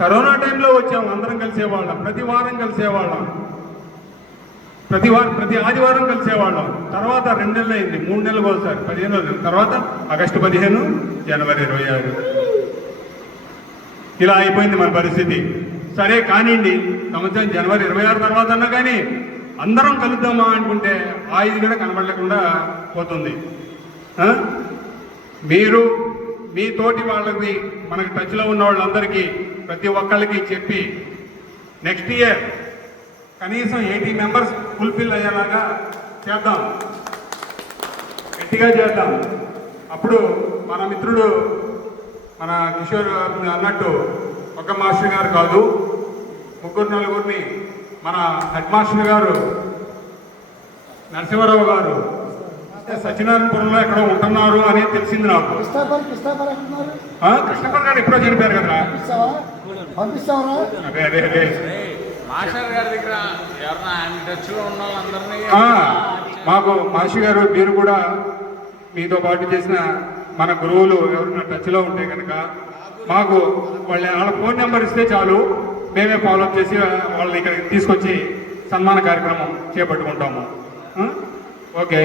Corona టైంలో వచ్చాము, అందరం కలిసేవాళ్ళం, ప్రతి వారం కలిసేవాళ్ళం, ప్రతి ఆదివారం కలిసేవాళ్ళం. తర్వాత 2 నెలలు అయింది, 3 నెలలకు ఒకసారి, 15 రోజులు తర్వాత ఆగస్టు 15, జనవరి 26 ఇలా అయిపోయింది మన పరిస్థితి. సరే కానివ్వండి, సంవత్సరం జనవరి 26 తర్వాత అన్నా కానీ అందరం కలుద్దామా అనుకుంటే ఆ ఇది కూడా కనబడలేకుండా పోతుంది. మీరు మీ తోటి వాళ్ళకి, మనకి టచ్లో ఉన్న వాళ్ళందరికీ ప్రతి ఒక్కళ్ళకి చెప్పి నెక్స్ట్ ఇయర్ కనీసం 80 మెంబర్స్ ఫుల్ఫిల్ అయ్యేలాగా చేద్దాం, గట్టిగా చేద్దాం. అప్పుడు మన మిత్రుడు మన కిషోర్ అన్నట్టు ఒక మాస్టర్ గారు కాదు, 3-4 మన హెడ్ మాస్టర్ గారు నరసింహారావు గారు సత్యనారాయణపురంలో ఎక్కడ ఉంటున్నారు అని తెలిసింది నాకు. కృష్ణపర్ గారు ఎప్పుడో చనిపోయారు కదరా. అదే అదే అదే మాకు మాస్టర్ గారు, మీరు కూడా మీతో పాటు చేసిన మన గురువులు ఎవరైనా టచ్లో ఉంటే కనుక మాకు వాళ్ళ ఫోన్ నెంబర్ ఇస్తే చాలు, మేమే ఫాలోఅప్ చేసి వాళ్ళని ఇక్కడికి తీసుకొచ్చి సన్మాన కార్యక్రమం చేపట్టుకుంటాము. ఓకే.